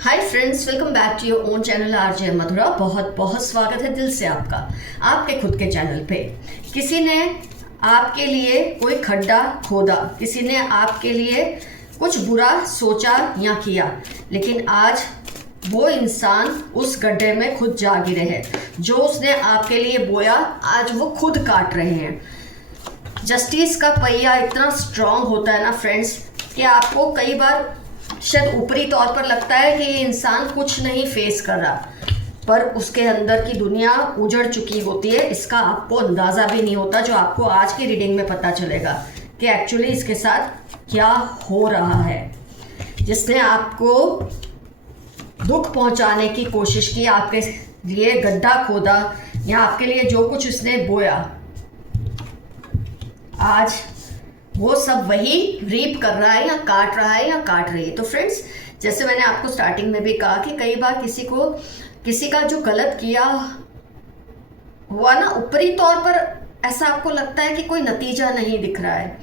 Hi friends, welcome back to your own channel RJ Madhura. बहुत बहुत स्वागत है दिल से आपका आपके खुद के चैनल पे। किसी ने आपके लिए कोई खड्डा खोदा, किसी ने आपके लिए कुछ बुरा सोचा या किया, लेकिन आज वो इंसान उस गड्ढे में खुद जा गिरे हैं। जो उसने आपके लिए बोया आज वो खुद काट रहे हैं। जस्टिस का पहिया इतना स्ट्रांग होता है ना फ्रेंड्स, कि आपको कई बार शायद ऊपरी तौर पर लगता है कि ये इंसान कुछ नहीं फेस कर रहा, पर उसके अंदर की दुनिया उजड़ चुकी होती है। इसका आपको अंदाज़ा भी नहीं होता, जो आपको आज की रीडिंग में पता चलेगा कि एक्चुअली इसके साथ क्या हो रहा है। जिसने आपको दुख पहुंचाने की कोशिश की, आपके लिए गड्ढा खोदा या आपके लिए जो कुछ उसने बोया, आज वो सब वही रीप कर रहा है या काट रहा है या काट रही है। तो फ्रेंड्स, जैसे मैंने आपको स्टार्टिंग में भी कहा कि कई बार किसी का जो गलत किया हुआ ना, ऊपरी तौर पर ऐसा आपको लगता है कि कोई नतीजा नहीं दिख रहा है,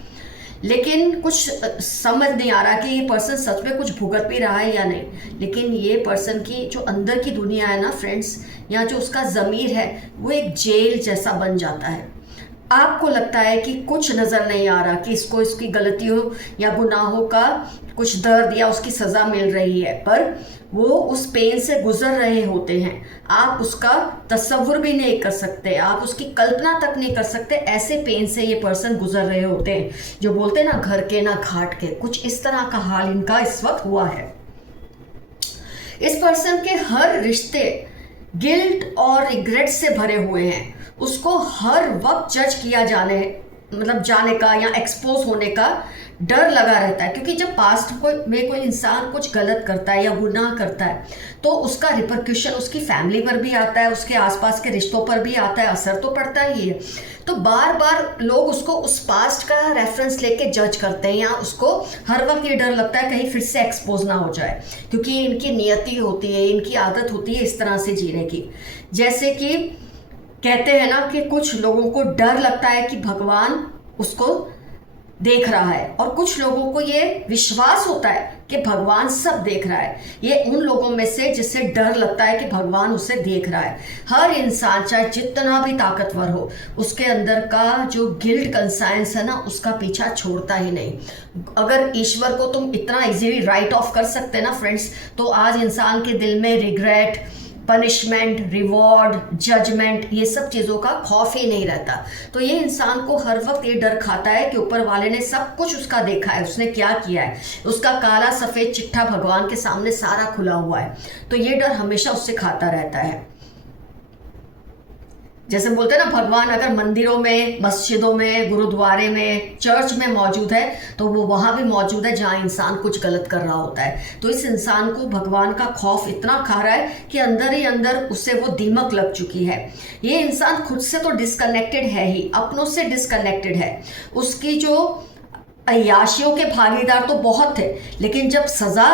लेकिन कुछ समझ नहीं आ रहा कि ये पर्सन सच में कुछ भुगत भी रहा है या नहीं। लेकिन ये पर्सन की जो अंदर की दुनिया है ना फ्रेंड्स, या जो उसका ज़मीर है, वो एक जेल जैसा बन जाता है। आपको लगता है कि कुछ नज़र नहीं आ रहा कि इसको इसकी गलतियों या गुनाहों का कुछ दर्द या उसकी सज़ा मिल रही है, पर वो उस पेन से गुजर रहे होते हैं। आप उसका तसव्वुर भी नहीं कर सकते, आप उसकी कल्पना तक नहीं कर सकते। ऐसे पेन से ये पर्सन गुजर रहे होते हैं, जो बोलते हैं ना, घर के ना घाट के। कुछ इस तरह का हाल इनका इस वक्त हुआ है। इस पर्सन के हर रिश्ते गिल्ट और रिग्रेट से भरे हुए हैं। उसको हर वक्त जज किया जाने का या एक्सपोज होने का डर लगा रहता है, क्योंकि जब पास्ट में कोई इंसान कुछ गलत करता है या गुनाह करता है तो उसका रिपरक्यूशन उसकी फैमिली पर भी आता है, उसके आसपास के रिश्तों पर भी आता है, असर तो पड़ता ही है। तो बार बार लोग उसको उस पास्ट का रेफरेंस लेके जज करते हैं, या उसको हर वक्त ये डर लगता है कहीं फिर से एक्सपोज ना हो जाए, क्योंकि इनकी नियति होती है, इनकी आदत होती है इस तरह से जीने की। जैसे कि कहते हैं ना कि कुछ लोगों को डर लगता है कि भगवान उसको देख रहा है, और कुछ लोगों को ये विश्वास होता है कि भगवान सब देख रहा है। ये उन लोगों में से जिससे डर लगता है कि भगवान उसे देख रहा है। हर इंसान चाहे जितना भी ताकतवर हो, उसके अंदर का जो गिल्ट कंसाइंस है ना, उसका पीछा छोड़ता ही नहीं। अगर ईश्वर को तुम इतना इजीली राइट ऑफ कर सकते ना फ्रेंड्स, तो आज इंसान के दिल में रिग्रेट, पनिशमेंट, रिवॉर्ड, जजमेंट, ये सब चीज़ों का खौफ ही नहीं रहता। तो ये इंसान को हर वक्त ये डर खाता है कि ऊपर वाले ने सब कुछ उसका देखा है, उसने क्या किया है, उसका काला सफ़ेद चिट्ठा भगवान के सामने सारा खुला हुआ है। तो ये डर हमेशा उससे खाता रहता है। जैसे बोलते हैं ना, भगवान अगर मंदिरों में, मस्जिदों में, गुरुद्वारे में, चर्च में मौजूद है, तो वो वहाँ भी मौजूद है जहाँ इंसान कुछ गलत कर रहा होता है। तो इस इंसान को भगवान का खौफ इतना खा रहा है कि अंदर ही अंदर उससे वो दीमक लग चुकी है। ये इंसान खुद से तो डिस्कनेक्टेड है ही, अपनों से डिस्कनेक्टेड है। उसकी जो अय्याशियों के भागीदार तो बहुत थे, लेकिन जब सज़ा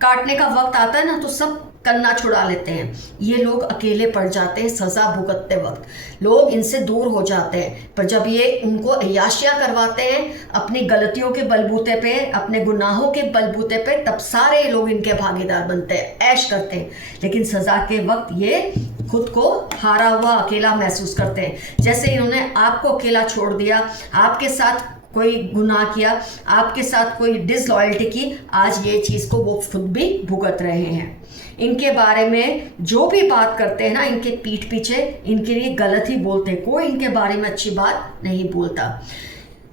काटने का वक्त आता है ना, तो सब कन्ना छुड़ा लेते हैं। ये लोग अकेले पड़ जाते हैं सज़ा भुगतते वक्त, लोग इनसे दूर हो जाते हैं। पर जब ये उनको अय्याशियाँ करवाते हैं अपनी गलतियों के बलबूते पे, अपने गुनाहों के बलबूते पे, तब सारे लोग इनके भागीदार बनते हैं, ऐश करते हैं। लेकिन सज़ा के वक्त ये खुद को हारा हुआ अकेला महसूस करते हैं। जैसे इन्होंने आपको अकेला छोड़ दिया, आपके साथ कोई गुनाह किया, आपके साथ कोई डिसलॉयल्टी की, आज ये चीज़ को वो खुद भी भुगत रहे हैं। इनके बारे में जो भी बात करते हैं ना, इनके पीठ पीछे इनके लिए गलत ही बोलते हैं, कोई इनके बारे में अच्छी बात नहीं बोलता।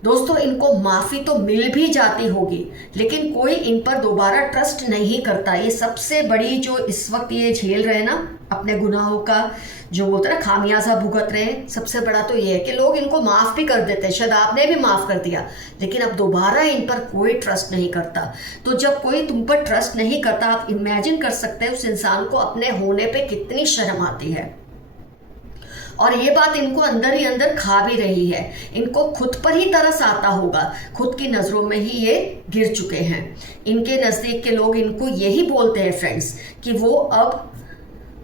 दोस्तों, इनको माफ़ी तो मिल भी जाती होगी, लेकिन कोई इन पर दोबारा ट्रस्ट नहीं करता। ये सबसे बड़ी जो इस वक्त ये झेल रहे हैं ना, अपने गुनाहों का जो बोलते हैं ना, खामियाजा भुगत रहे हैं, सबसे बड़ा तो ये है कि लोग इनको माफ़ भी कर देते हैं। शायद आपने भी माफ़ कर दिया, लेकिन अब दोबारा इन पर कोई ट्रस्ट नहीं करता। तो जब कोई तुम पर ट्रस्ट नहीं करता, आप इमेजिन कर सकते हैं उस इंसान को अपने होने पे कितनी शर्म आती है। और ये बात इनको अंदर ही अंदर खा भी रही है। इनको खुद पर ही तरस आता होगा, खुद की नज़रों में ही ये गिर चुके हैं। इनके नज़दीक के लोग इनको यही बोलते हैं फ्रेंड्स, कि वो अब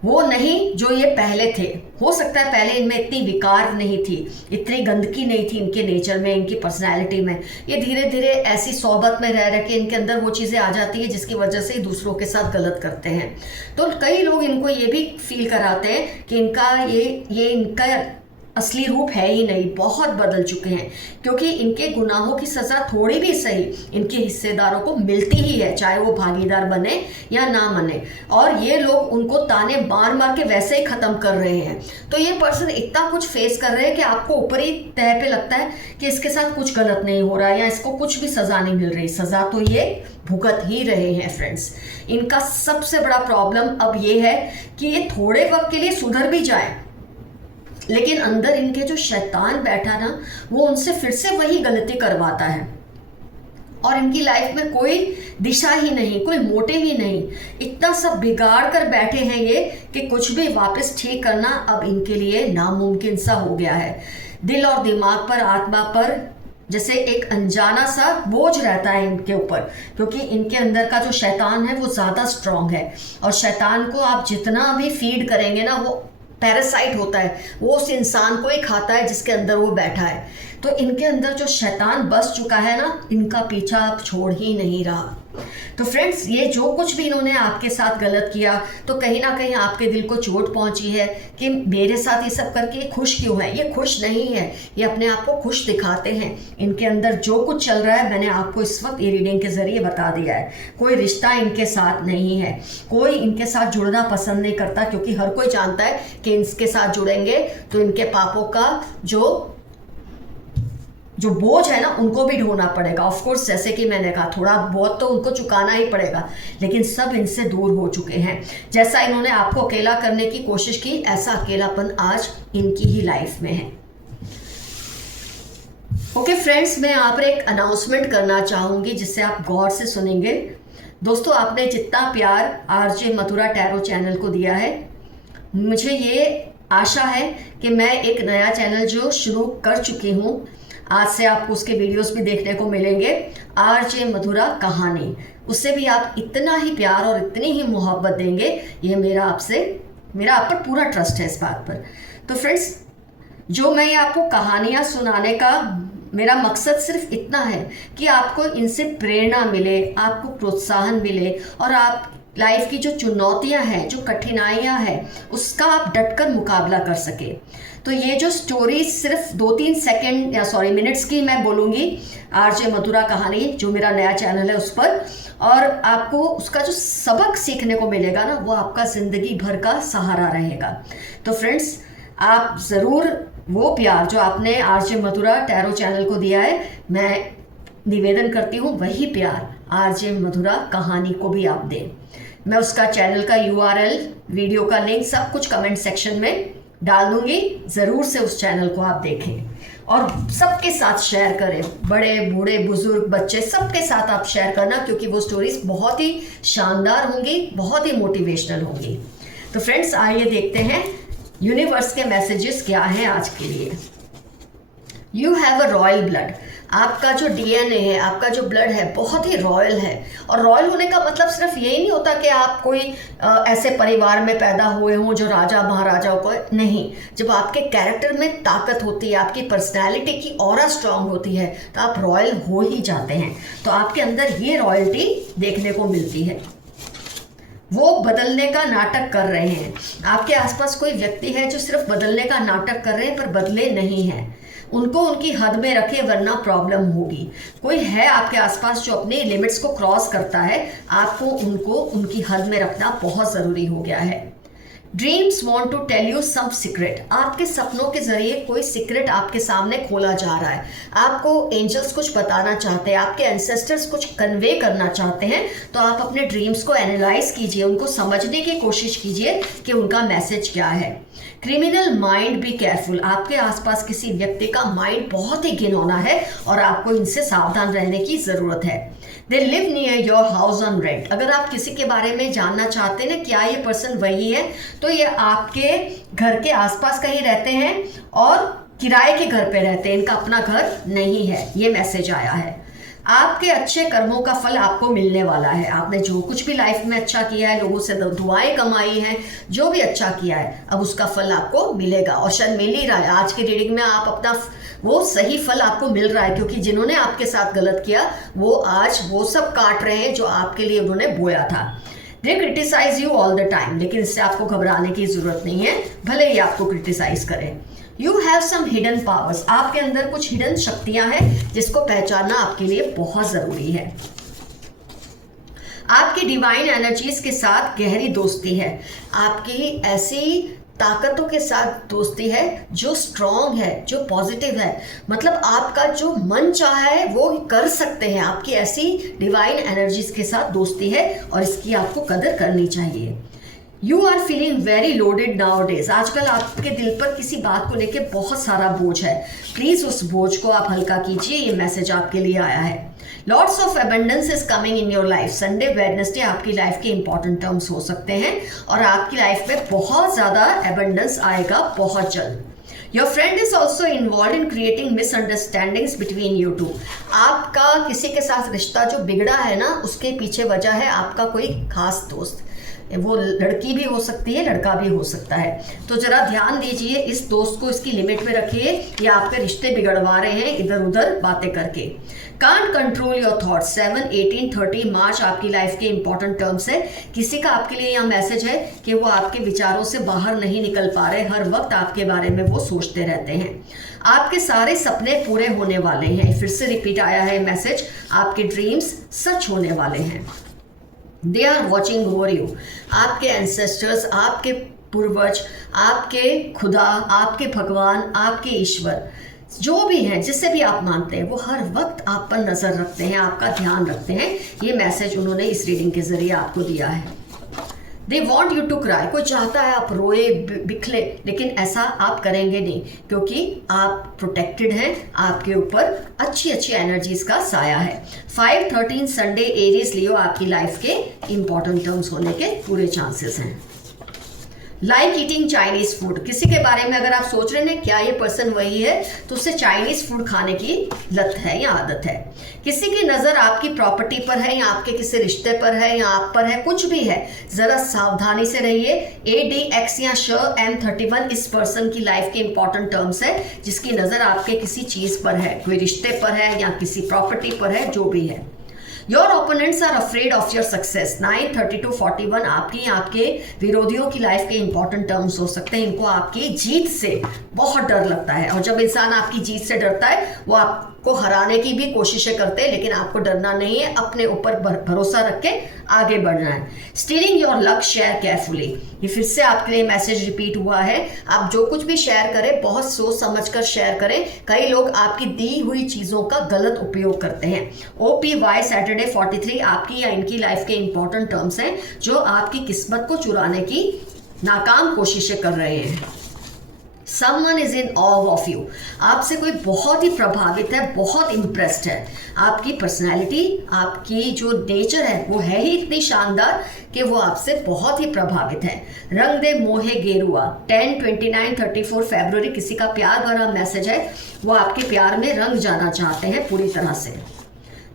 वो नहीं जो ये पहले थे। हो सकता है पहले इनमें इतनी विकार नहीं थी, इतनी गंदगी नहीं थी इनके नेचर में, इनकी पर्सनैलिटी में। ये धीरे धीरे ऐसी सोहबत में रह के इनके अंदर वो चीज़ें आ जाती है जिसकी वजह से दूसरों के साथ गलत करते हैं। तो कई लोग इनको ये भी फील कराते हैं कि इनका ये इनका असली रूप है ही नहीं, बहुत बदल चुके हैं, क्योंकि इनके गुनाहों की सज़ा थोड़ी भी सही इनके हिस्सेदारों को मिलती ही है, चाहे वो भागीदार बने या ना बने। और ये लोग उनको ताने मार मार के वैसे ही ख़त्म कर रहे हैं। तो ये पर्सन इतना कुछ फेस कर रहे हैं कि आपको ऊपरी तह पे लगता है कि इसके साथ कुछ गलत नहीं हो रहा या इसको कुछ भी सज़ा नहीं मिल रही। सज़ा तो ये भुगत ही रहे हैं फ्रेंड्स। इनका सबसे बड़ा प्रॉब्लम अब ये है कि ये थोड़े वक्त के लिए सुधर भी जाए, लेकिन अंदर इनके जो शैतान बैठा ना, वो उनसे फिर से वही गलती करवाता है और इनकी लाइफ में कोई दिशा ही नहीं, कोई मोटिव ही नहीं। इतना सब बिगाड़ कर बैठे हैं ये कि कुछ भी वापस ठीक करना अब इनके लिए नामुमकिन सा हो गया है। दिल और दिमाग पर, आत्मा पर जैसे एक अनजाना सा बोझ रहता है इनके ऊपर, क्योंकि इनके अंदर का जो शैतान है वो ज़्यादा स्ट्रांग है। और शैतान को आप जितना भी फीड करेंगे ना, वो पैरासाइट होता है, वो उस इंसान को ही खाता है जिसके अंदर वो बैठा है। तो इनके अंदर जो शैतान बस चुका है ना, इनका पीछा अब छोड़ ही नहीं रहा। तो फ्रेंड्स, ये जो कुछ भी इन्होंने आपके साथ गलत किया, तो कहीं ना कहीं आपके दिल को चोट पहुंची है कि मेरे साथ ये सब करके ये खुश क्यों है। ये खुश नहीं है, ये अपने आप को खुश दिखाते हैं। इनके अंदर जो कुछ चल रहा है मैंने आपको इस वक्त ये रीडिंग के जरिए बता दिया है। कोई रिश्ता इनके साथ नहीं है, कोई इनके साथ जुड़ना पसंद नहीं करता, क्योंकि हर कोई जानता है कि इनके साथ जुड़ेंगे तो इनके पापों का जो बोझ है ना, उनको भी ढोना पड़ेगा। ऑफ कोर्स, जैसे कि मैंने कहा, थोड़ा बहुत तो उनको चुकाना ही पड़ेगा, लेकिन सब इनसे दूर हो चुके हैं। जैसा इन्होंने आपको अकेला करने की कोशिश की, ऐसा अकेलापन आज इनकी ही लाइफ में है। ओके फ्रेंड्स, मैं यहाँ पर एक अनाउंसमेंट करना चाहूँगी जिससे आप गौर से सुनेंगे। दोस्तों, आपने जितना प्यार आरजे मथुरा टैरो चैनल को दिया है, मुझे ये आशा है कि मैं एक नया चैनल जो शुरू कर चुकी हूँ, आज से आपको उसके वीडियोस भी देखने को मिलेंगे, आरजे मधुरा कहानी, उससे भी आप इतना ही प्यार और इतनी ही मोहब्बत देंगे। ये मेरा आप पर पूरा ट्रस्ट है इस बात पर। तो फ्रेंड्स, जो मैं ये आपको कहानियाँ सुनाने का मेरा मकसद सिर्फ इतना है कि आपको इनसे प्रेरणा मिले, आपको प्रोत्साहन मिले, और आप लाइफ की जो चुनौतियां हैं, जो कठिनाइयां हैं, उसका आप डटकर मुकाबला कर सके। तो ये जो स्टोरी सिर्फ 2-3 सेकेंड या मिनट्स की मैं बोलूँगी, आरजे मथुरा कहानी जो मेरा नया चैनल है उस पर, और आपको उसका जो सबक सीखने को मिलेगा ना, वो आपका ज़िंदगी भर का सहारा रहेगा। तो फ्रेंड्स, आप ज़रूर वो प्यार जो आपने आरजे मथुरा टैरो चैनल को दिया है, मैं निवेदन करती हूँ वही प्यार आरजे मधुरा कहानी को भी आप दें। मैं उसका चैनल का URL, वीडियो का लिंक, सब कुछ कमेंट सेक्शन में डाल दूंगी। ज़रूर से उस चैनल को आप देखें और सबके साथ शेयर करें, बड़े बूढ़े बुजुर्ग बच्चे सबके साथ आप शेयर करना, क्योंकि वो स्टोरीज बहुत ही शानदार होंगी, बहुत ही मोटिवेशनल होंगी। तो फ्रेंड्स, आइए देखते हैं यूनिवर्स के मैसेजेस क्या हैं आज के लिए। You have a royal blood. आपका जो DNA है, आपका जो ब्लड है, बहुत ही रॉयल है। और रॉयल होने का मतलब सिर्फ यही नहीं होता कि आप कोई ऐसे परिवार में पैदा हुए हों जो राजा महाराजाओं को, नहीं। जब आपके कैरेक्टर में ताकत होती है, आपकी पर्सनैलिटी की ऑरा स्ट्रांग होती है, तो आप रॉयल हो ही जाते हैं। तो आपके अंदर ये रॉयल्टी देखने को मिलती है। वो बदलने का नाटक कर रहे हैं। आपके आसपास कोई व्यक्ति है जो सिर्फ बदलने का नाटक कर रहे हैं पर बदले नहीं हैं। उनको उनकी हद में रखें, वरना प्रॉब्लम होगी। कोई है आपके आसपास जो अपनी लिमिट्स को क्रॉस करता है, आपको उनको उनकी हद में रखना बहुत ज़रूरी हो गया है। Dreams want to tell you some secret. आपके सपनों के जरिए कोई सीक्रेट आपके सामने खोला जा रहा है। आपको एंजल्स कुछ बताना चाहते हैं, आपके एंसेस्टर्स कुछ कन्वे करना चाहते हैं। तो आप अपने ड्रीम्स को एनालाइज कीजिए, उनको समझने की कोशिश कीजिए कि उनका मैसेज क्या है। Criminal mind, be careful. आपके आसपास किसी व्यक्ति का माइंड बहुत ही घिनौना है और आपको इनसे सावधान रहने की ज़रूरत है। They live near your house on rent. अगर आप किसी के बारे में जानना चाहते हैं क्या ये पर्सन वही है, तो ये आपके घर के आसपास कहीं रहते हैं और किराए के घर पे रहते हैं, इनका अपना घर नहीं है। ये मैसेज आया है। आपके अच्छे कर्मों का फल आपको मिलने वाला है। आपने जो कुछ भी लाइफ में अच्छा किया है, लोगों से दुआएं कमाई हैं, जो भी अच्छा किया है, अब उसका फल आपको मिलेगा और शायद मिल ही रहा है। आज की रीडिंग में आप अपना वो सही फल आपको मिल रहा है, क्योंकि जिन्होंने आपके साथ गलत किया वो आज वो सब काट रहे हैं जो आपके लिए उन्होंने बोया था। They criticise you all the time, लेकिन इससे आपको घबराने की जरूरत नहीं है, भले ही आपको क्रिटिसाइज करें। You have some hidden powers, आपके अंदर कुछ हिडन शक्तियां हैं जिसको पहचानना आपके लिए बहुत जरूरी है। आपकी डिवाइन एनर्जीज के साथ गहरी दोस्ती है, आपकी ऐसी ताकतों के साथ दोस्ती है जो स्ट्रॉन्ग है, जो पॉजिटिव है, मतलब आपका जो मन चाहा है वो कर सकते हैं। आपकी ऐसी डिवाइन एनर्जीज के साथ दोस्ती है और इसकी आपको कदर करनी चाहिए। You are feeling very loaded nowadays, आजकल आपके दिल पर किसी बात को लेकर बहुत सारा बोझ है, प्लीज उस बोझ को आप हल्का कीजिए, ये मैसेज आपके लिए आया है। Lots of abundance is coming in your life, Sunday Wednesday आपकी लाइफ के इंपॉर्टेंट टर्म्स हो सकते हैं और आपकी लाइफ में बहुत ज़्यादा एबंडेंस आएगा बहुत जल्द। Your friend is also involve in creating misunderstandings between you two, आपका किसी के साथ रिश्ता जो बिगड़ा है ना, उसके पीछे वजह है आपका कोई खास दोस्त, वो लड़की भी हो सकती है, लड़का भी हो सकता है। तो जरा ध्यान दीजिए, इस दोस्त को इसकी लिमिट में रखिए, ये आपके रिश्ते बिगड़वा रहे हैं इधर उधर बातें करके। कांट कंट्रोल योर थॉट्स, 7, 18, 30 मार्च आपकी लाइफ के इंपॉर्टेंट टर्म्स है। किसी का आपके लिए यहाँ मैसेज है कि वो आपके विचारों से बाहर नहीं निकल पा रहे, हर वक्त आपके बारे में वो सोचते रहते हैं। आपके सारे सपने पूरे होने वाले हैं, फिर से रिपीट आया है मैसेज, आपके ड्रीम्स सच होने वाले हैं। They are watching over you, आपके एंसेस्टर्स, आपके पूर्वज, आपके खुदा, आपके भगवान, आपके ईश्वर, जो भी हैं, जिससे भी आप मानते हैं, वो हर वक्त आप पर नज़र रखते हैं, आपका ध्यान रखते हैं। ये मैसेज उन्होंने इस रीडिंग के जरिए आपको दिया है। They want you to cry, कोई चाहता है आप रोए बिखले, लेकिन ऐसा आप करेंगे नहीं, क्योंकि आप प्रोटेक्टेड हैं, आपके ऊपर अच्छी अच्छी एनर्जीज का साया है। 5, 13 संडे एरीज लियो आपकी लाइफ के इंपॉर्टेंट टर्म्स होने के पूरे चांसेस हैं। लाइक ईटिंग चाइनीज फूड, किसी के बारे में अगर आप सोच रहे हैं क्या ये पर्सन वही है, तो उससे चाइनीज फूड खाने की लत है या आदत है। किसी की नज़र आपकी प्रॉपर्टी पर है या आपके किसी रिश्ते पर है या आप पर है, कुछ भी है, ज़रा सावधानी से रहिए। ADX या M31 इस पर्सन की लाइफ के इंपॉर्टेंट टर्म्स है, जिसकी नज़र आपके किसी चीज़ पर है, कोई रिश्ते पर है या किसी प्रॉपर्टी पर है, जो भी है। Your opponents are afraid of your success, 9, 32, 41 आपके विरोधियों की लाइफ के इंपॉर्टेंट टर्म्स हो सकते हैं। इनको आपकी जीत से बहुत डर लगता है, और जब इंसान आपकी जीत से डरता है वो आपको हराने की भी कोशिशें करते हैं, लेकिन आपको डरना नहीं है, अपने ऊपर भरोसा रख के आगे बढ़ना है। Steering your luck, share carefully, ये फिर से आपके लिए मैसेज रिपीट हुआ है। आप जो कुछ भी शेयर करें बहुत सोच समझ कर शेयर करें, कई लोग आपकी दी हुई चीज़ों का गलत उपयोग करते हैं। OPY सैटरडे 43 आपकी या इनकी लाइफ के इंपॉर्टेंट टर्म्स हैं, जो आपकी किस्मत को चुराने की नाकाम कोशिशें कर रहे हैं। Someone is in awe of you, आपसे कोई बहुत ही प्रभावित है, बहुत इम्प्रेस्ड है। आपकी पर्सनैलिटी, आपकी जो नेचर है वो है ही इतनी शानदार कि वो आपसे बहुत ही प्रभावित है। रंग दे मोहे गेरुआ, 10, 29, 34 फरवरी किसी का प्यार भरा मैसेज है, वो आपके प्यार में रंग जाना चाहते हैं पूरी तरह से।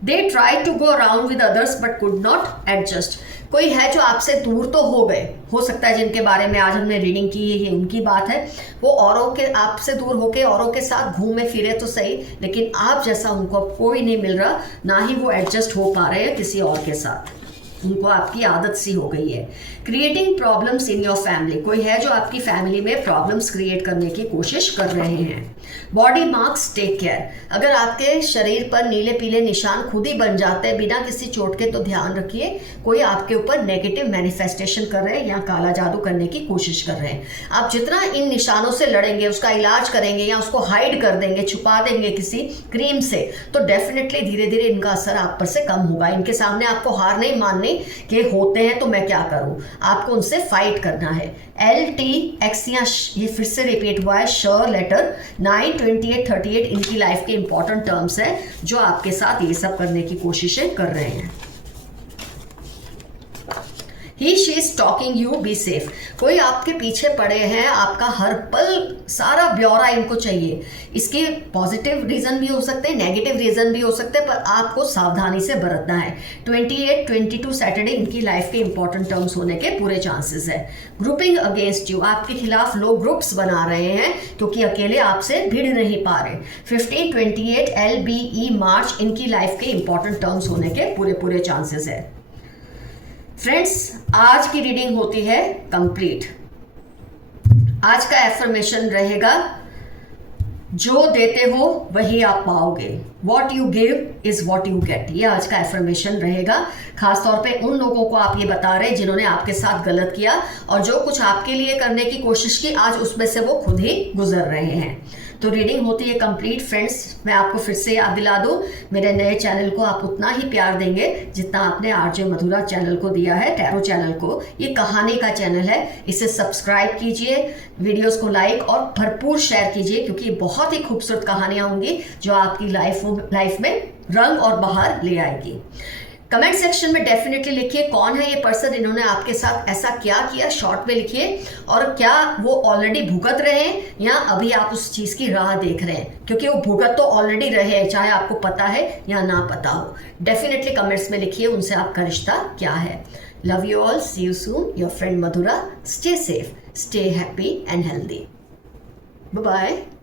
They try to go around with others but could not adjust, कोई है जो आपसे दूर तो हो गए, हो सकता है जिनके बारे में आज हमने रीडिंग की है उनकी बात है, वो औरों के आपसे दूर होके औरों के साथ घूमे फिरे तो सही, लेकिन आप जैसा उनको कोई नहीं मिल रहा, ना ही वो एडजस्ट हो पा रहे हैं किसी और के साथ, उनको आपकी आदत सी हो गई है। Creating problems in your family, कोई है जो आपकी फैमिली में प्रॉब्लम्स क्रिएट करने की कोशिश कर रहे हैं। बॉडी मार्क्स, टेक केयर, अगर आपके शरीर पर नीले पीले निशान खुद ही बन जाते हैं बिना किसी चोट के, तो ध्यान रखिए कोई आपके ऊपर नेगेटिव मैनिफेस्टेशन कर रहे हैं या काला जादू करने की कोशिश कर रहे हैं। आप जितना इन निशानों से लड़ेंगे, उसका इलाज करेंगे या उसको हाइड कर देंगे, छुपा देंगे किसी क्रीम से, तो डेफिनेटली धीरे धीरे इनका असर आप पर से कम होगा। इनके सामने आपको हार नहीं माननी कि होते हैं तो मैं क्या करूं, आपको उनसे फाइट करना है। LTX या ये फिर से रिपीट हुआ है, श्योर लेटर 9, 28, 38 इनकी लाइफ के इंपॉर्टेंट टर्म्स है, जो आपके साथ ये सब करने की कोशिशें कर रहे हैं। He she is talking you, be safe. कोई आपके पीछे पड़े हैं, आपका हर पल सारा ब्यौरा इनको चाहिए। इसके पॉजिटिव रीजन भी हो सकते हैं, नेगेटिव रीजन भी हो सकते हैं, पर आपको सावधानी से बरतना है। 28, 22 सैटरडे इनकी लाइफ के इंपॉर्टेंट टर्म्स होने के पूरे चांसेस है। ग्रुपिंग अगेंस्ट यू, आपके खिलाफ लोग ग्रुप्स बना रहे हैं क्योंकि अकेले आपसे भिड़ नहीं पा रहे। 15, 28, LBE मार्च इनकी लाइफ के इंपॉर्टेंट टर्म्स होने के पूरे चांसेस है। फ्रेंड्स, आज की रीडिंग होती है कंप्लीट। आज का एफर्मेशन रहेगा, जो देते हो वही आप पाओगे। What you give is what you get. ये आज का एफर्मेशन रहेगा। खासतौर पे उन लोगों को आप ये बता रहे हैं जिन्होंने आपके साथ गलत किया और जो कुछ आपके लिए करने की कोशिश की, आज उसमें से वो खुद ही गुजर रहे हैं। तो रीडिंग होती है कंप्लीट। फ्रेंड्स, मैं आपको फिर से याद दिला दूं, मेरे नए चैनल को आप उतना ही प्यार देंगे जितना आपने आरजे मधुरा चैनल को दिया है, टैरो चैनल को। ये कहानी का चैनल है, इसे सब्सक्राइब कीजिए, वीडियोस को लाइक और भरपूर शेयर कीजिए, क्योंकि बहुत ही खूबसूरत कहानियां होंगी जो आपकी लाइफ में रंग और बहार ले आएगी। कमेंट सेक्शन में डेफिनेटली लिखिए कौन है ये पर्सन, इन्होंने आपके साथ ऐसा क्या किया, शॉर्ट में लिखिए। और क्या वो ऑलरेडी भुगत रहे हैं या अभी आप उस चीज़ की राह देख रहे हैं, क्योंकि वो भुगत तो ऑलरेडी रहे हैं, चाहे आपको पता है या ना पता हो। डेफिनेटली कमेंट्स में लिखिए उनसे आपका रिश्ता क्या है। Love you all, see you soon, your friend Madhura. Stay safe, stay happy and healthy. Bye bye.